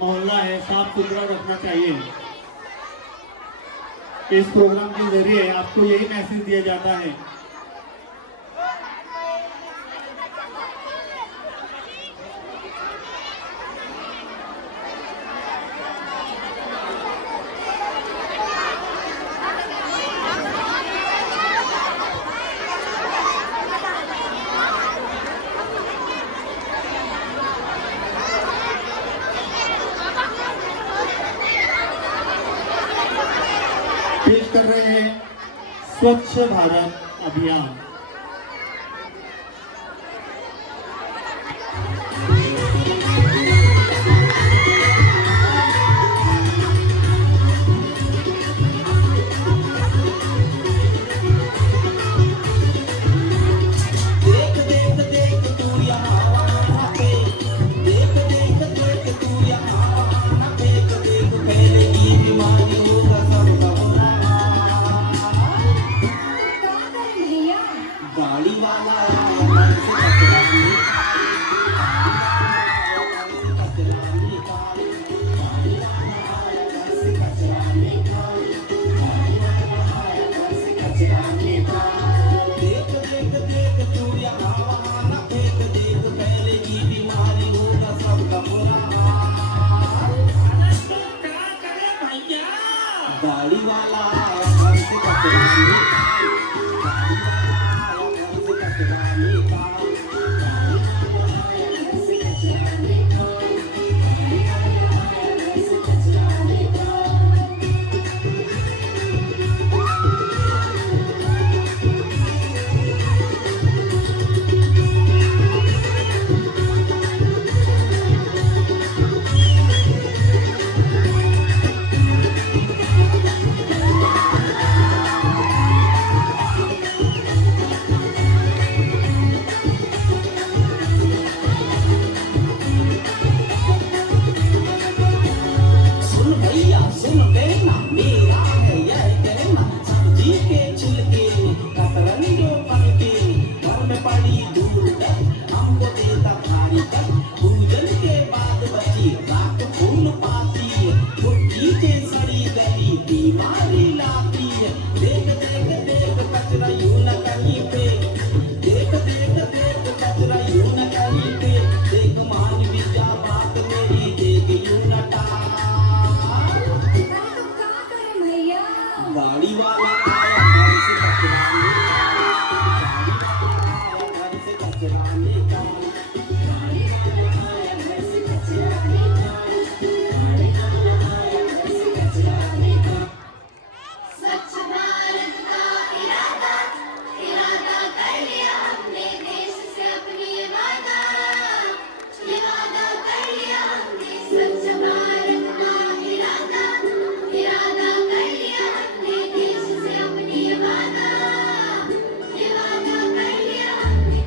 मोहल्ला है साफ सुथरा रखना चाहिए। इस प्रोग्राम के जरिए आपको यही मैसेज दिया जाता है। पेश कर रहे हैं स्वच्छ भारत अभियान। गाड़ी वाला घर से कचरा गाड़ी वाला आया घर से कचरा निकाल। स्वच्छ भारत का इरादा इरादा कर लिया हमने देश से अपनी वादा ये वादा कर लिया हमने। स्वच्छ भारत का इरादा इरादा कर लिया हमने देश से अपनी वादा ये वादा कर लिया हमने।